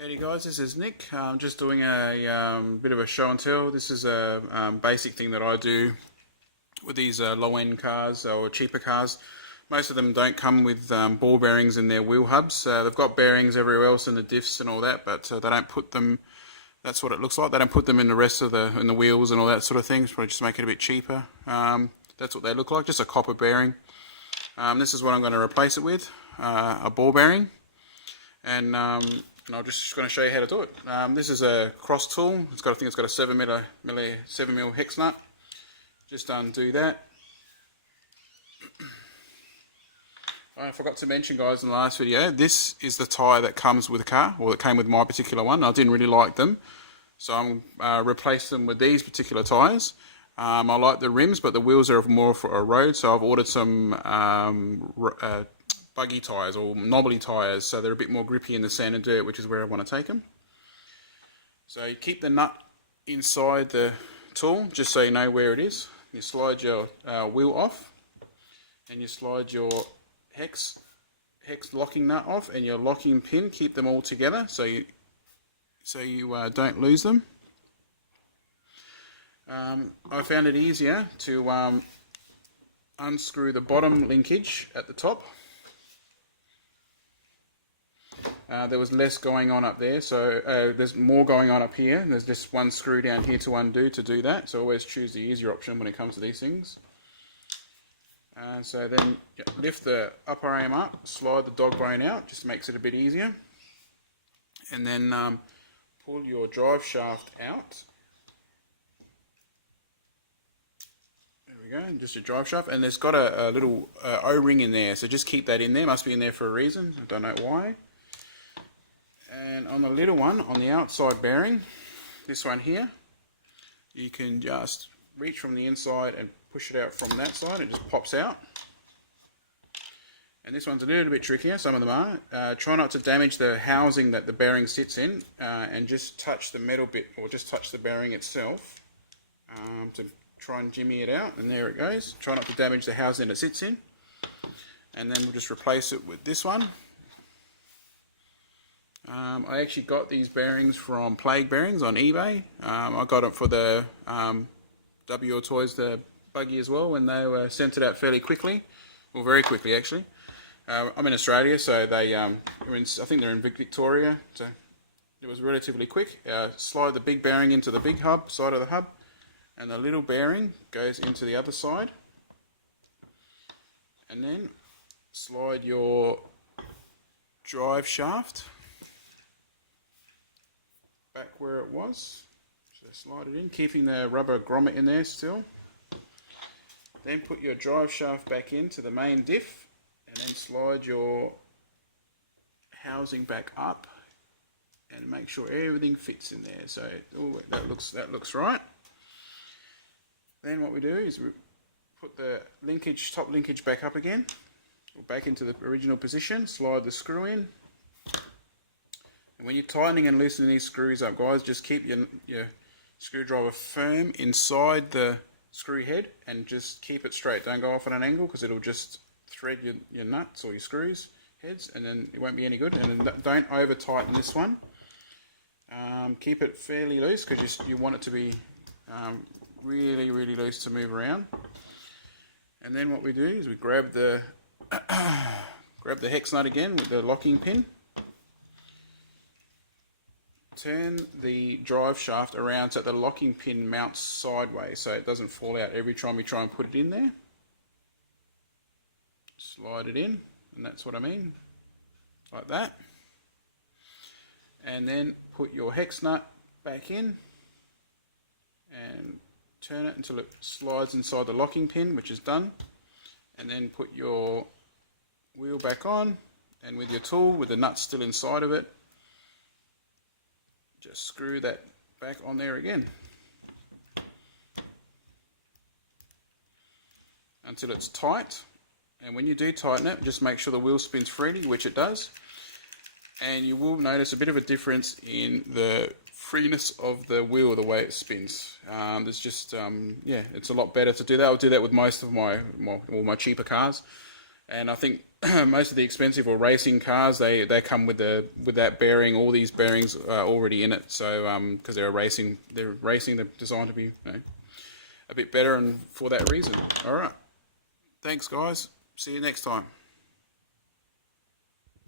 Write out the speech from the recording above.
Howdy guys, this is Nick. I'm just doing a bit of a show and tell. This is a basic thing that I do with these low-end cars or cheaper cars. Most of them don't come with ball bearings in their wheel hubs. They've got bearings everywhere else in the diffs and all that, but they don't put them. That's what it looks like. They don't put them in the rest of the wheels and all that sort of thing. Probably just make it a bit cheaper. That's what they look like, just a copper bearing. This is what I'm going to replace it with, a ball bearing, and I'm just going to show you how to do it. This is a cross tool. I think it's got a 7mm hex nut. Just undo that. I forgot to mention, guys, in the last video, this is the tyre that comes with the car, or that came with my particular one. I didn't really like them, so I'm replaced them with these particular tyres. I like the rims, but the wheels are more for a road, so I've ordered some buggy tyres or knobbly tyres, so they're a bit more grippy in the sand and dirt, which is where I want to take them. So you keep the nut inside the tool, just so you know where it is. You slide your wheel off, and you slide your hex locking nut off, and your locking pin. Keep them all together so you don't lose them. I found it easier to unscrew the bottom linkage at the top. There was less going on up there, so there's more going on up here. There's just one screw down here to undo to do that, so always choose the easier option when it comes to these things. So then lift the upper arm up, slide the dog bone out, just makes it a bit easier, and then pull your drive shaft out. There we go, just your drive shaft, and there's got a little O-ring in there, so just keep that in there. Must be in there for a reason, I don't know why. And on the little one, on the outside bearing, this one here, you can just reach from the inside and push it out from that side. It just pops out. And this one's a little bit trickier, some of them are. Try not to damage the housing that the bearing sits in, and just touch the metal bit, or just touch the bearing itself to try and jimmy it out, and there it goes. Try not to damage the housing it sits in. And then we'll just replace it with this one. I actually got these bearings from Plague Bearings on eBay. I got it for the WO Toys, the buggy as well, when they were sent it out fairly quickly, or very quickly actually. I'm in Australia, so they I think they're in Victoria, so it was relatively quick. Slide the big bearing into the big hub, side of the hub, and the little bearing goes into the other side, and then slide your drive shaft back where it was. So slide it in, keeping the rubber grommet in there still. Then put your drive shaft back into the main diff, and then slide your housing back up, and make sure everything fits in there. So that looks right. Then what we do is we put the top linkage back up again, or back into the original position. Slide the screw in. And when you're tightening and loosening these screws up, guys, just keep your screwdriver firm inside the screw head, and just keep it straight. Don't go off at an angle, because it'll just thread your nuts or your screws heads, and then it won't be any good. And then don't over tighten this one. Keep it fairly loose, because you want it to be really loose to move around. And then what we do is we grab the hex nut again with the locking pin. Turn the drive shaft around so that the locking pin mounts sideways, so it doesn't fall out every time you try and put it in there. Slide it in, and that's what I mean, like that. And then put your hex nut back in, and turn it until it slides inside the locking pin, which is done. And then put your wheel back on, and with your tool, with the nut still inside of it, just screw that back on there again until it's tight. And when you do tighten it, just make sure the wheel spins freely, which it does, and you will notice a bit of a difference in the freeness of the wheel, the way it spins. There's just yeah, it's a lot better to do that. I'll do that with most of my cheaper cars, and I think most of the expensive or racing cars, they come with that bearing. All these bearings are already in it, so because they're racing, they're designed to be, a bit better, and for that reason. All right, thanks guys. See you next time.